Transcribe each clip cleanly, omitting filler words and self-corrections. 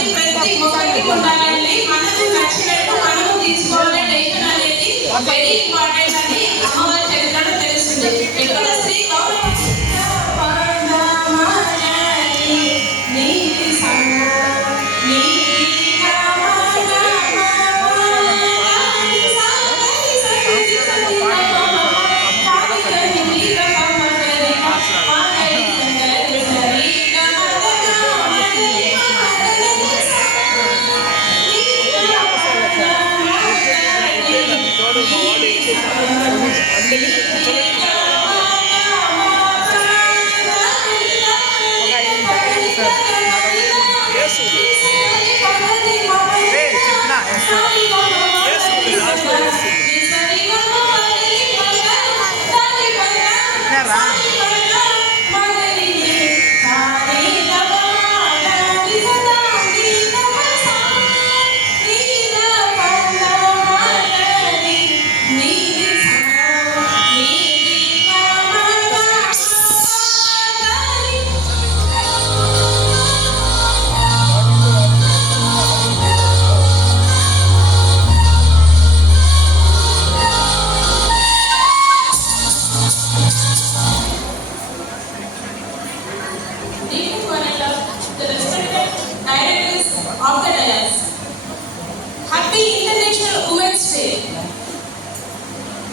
అనేది ప్రతి ఒక్కరికి ఉండాలండి. మనకు నచ్చినట్టు మనము తీసుకోవాలనే డెసిషన్ అనేది వెరీ ఇంపార్టెంట్ అని అమ్మవారి చరిత్రలో తెలుస్తుంది. ఇక్కడ స్త్రీ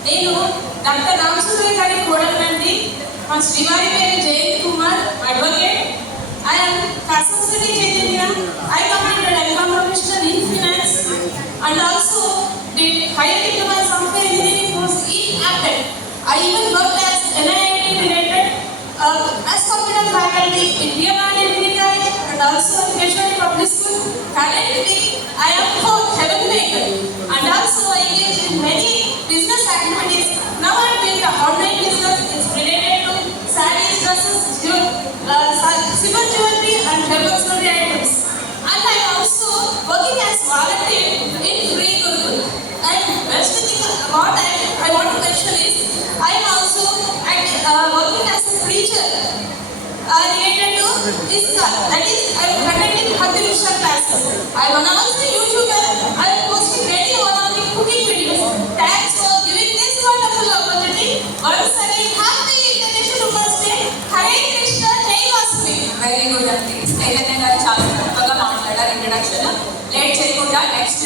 నేను డాక్టర్ రామసుందరి గారి కోడలండి. మా శ్రీవారి పేరు జయంత్ కుమార్, అడ్వకేట్. ఐఎమ్ కసన్ city Chaitanya. I completed M.Com professional in finance and also did higher diploma in software engineering course in Apple. I even worked as NIIT related as computer faculty in Leonardo College and also in Keshwari Public School. Currently, I am for heaven maker and also I engage in many business activities. Now I am doing the online business. It's related to sarees, dresses, silver jewelry and devotional items. And I am also working as volunteer in Free Gurukul. And best thing what I want to mention is I am also working as a preacher related to this. That is, I am conducting Bhakti Vishal classes. I am also a YouTuber. I am posting many one-on-one cooking videos. Thanks for giving this wonderful opportunity. Once again, happy International Women's Day. Hare Krishna, Jai Vasmi. Very good అండి. చైతన్య గారు చాలా చక్కగా మాట్లాడారు introduction. Late చేయకుండా next